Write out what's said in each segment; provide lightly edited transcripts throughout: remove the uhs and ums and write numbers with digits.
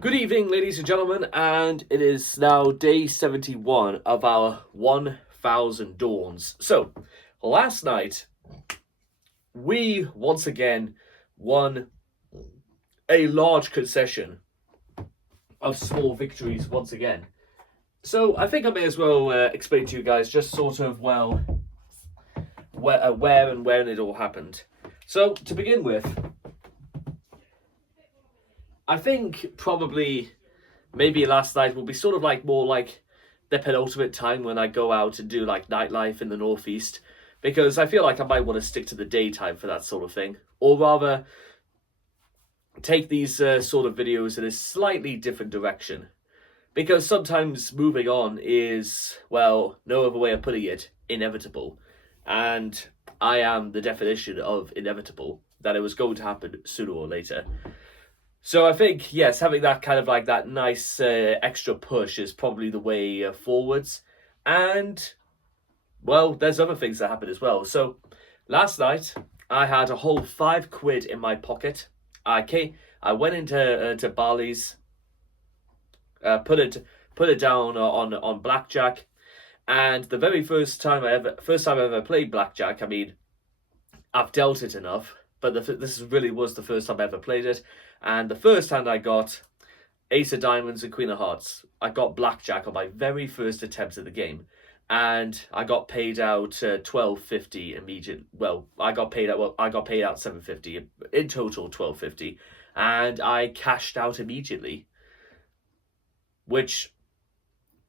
Good evening, ladies and gentlemen, and it is now day 71 of our 1000 Dawns. So, last night, we once again won a large concession of small victories once again. So, I think I may as well explain to you guys just sort of, where and when it all happened. So, to begin with, I think probably maybe last night will be sort of like more like the penultimate time when I go out and do like nightlife in the northeast, because I feel like I might want to stick to the daytime for that sort of thing, or rather take these sort of videos in a slightly different direction, because sometimes moving on is, well, no other way of putting it, inevitable, and I am the definition of inevitable, that it was going to happen sooner or later. So I think, yes, having that kind of like that nice extra push is probably the way forwards. And, well, there's other things that happen as well. So last night, I had a whole £5 in my pocket. I went into to Barley's, put it down on blackjack, and the very first time I ever played blackjack. I mean, I've dealt it enough, but this really was the first time I ever played it. And the first hand I got Ace of Diamonds and Queen of Hearts. I got blackjack on my very first attempt at the game, and I got paid out $12.50 immediate. Well, I got paid out $7.50 in total, $12.50, and I cashed out immediately. And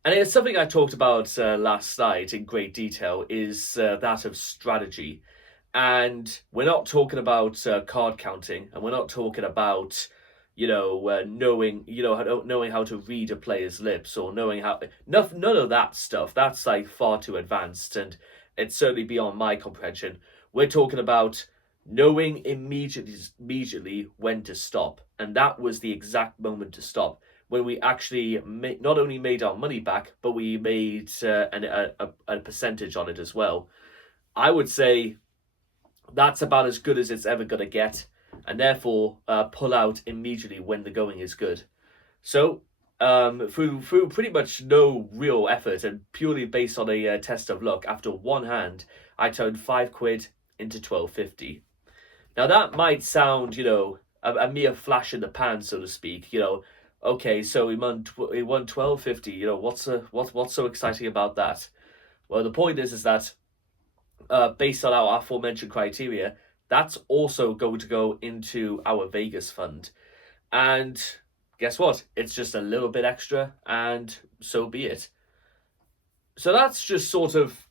it's something I talked about last night in great detail, is that of strategy. And we're not talking about card counting, and we're not talking about, knowing how to read a player's lips, or knowing how none of that stuff. That's like far too advanced, and it's certainly beyond my comprehension. We're talking about knowing immediately when to stop, and that was the exact moment to stop, when we actually not only made our money back, but we made a percentage on it as well. I would say that's about as good as it's ever going to get, and therefore pull out immediately when the going is good. So through pretty much no real effort and purely based on a test of luck, after one hand, I turned £5 into $12.50. Now that might sound, a mere flash in the pan, so to speak. Okay, so we won $12.50. What's so exciting about that? Well, the point is that based on our aforementioned criteria, that's also going to go into our Vegas fund. And guess what? It's just a little bit extra, and so be it. So that's just sort of...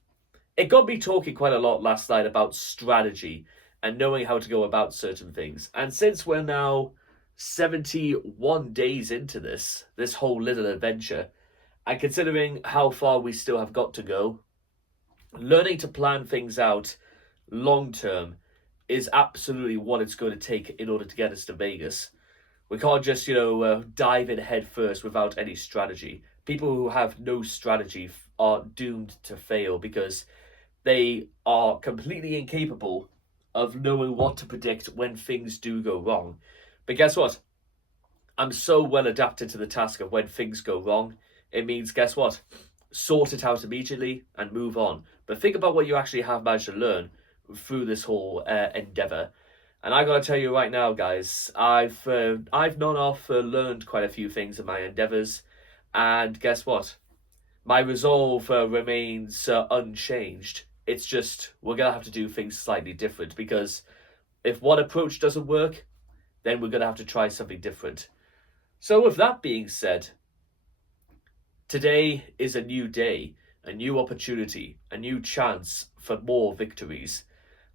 It got me talking quite a lot last night about strategy and knowing how to go about certain things. And since we're now 71 days into this whole little adventure, and considering how far we still have got to go, learning to plan things out long term is absolutely what it's going to take in order to get us to Vegas. We can't just, dive in head first without any strategy. People who have no strategy are doomed to fail, because they are completely incapable of knowing what to predict when things do go wrong. But guess what? I'm so well adapted to the task of when things go wrong. It means, guess what? Sort it out immediately and move on. But think about what you actually have managed to learn through this whole endeavor. And I gotta tell you right now, guys, I've non-off learned quite a few things in my endeavors, and guess what? My resolve remains unchanged. It's just we're gonna have to do things slightly different, because if one approach doesn't work, then we're gonna have to try something different. So with that being said, today is a new day, a new opportunity, a new chance for more victories.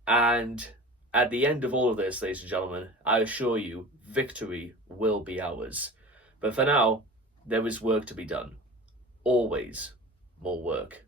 And at the end of all of this, ladies and gentlemen, I assure you, victory will be ours. But for now, there is work to be done. Always more work.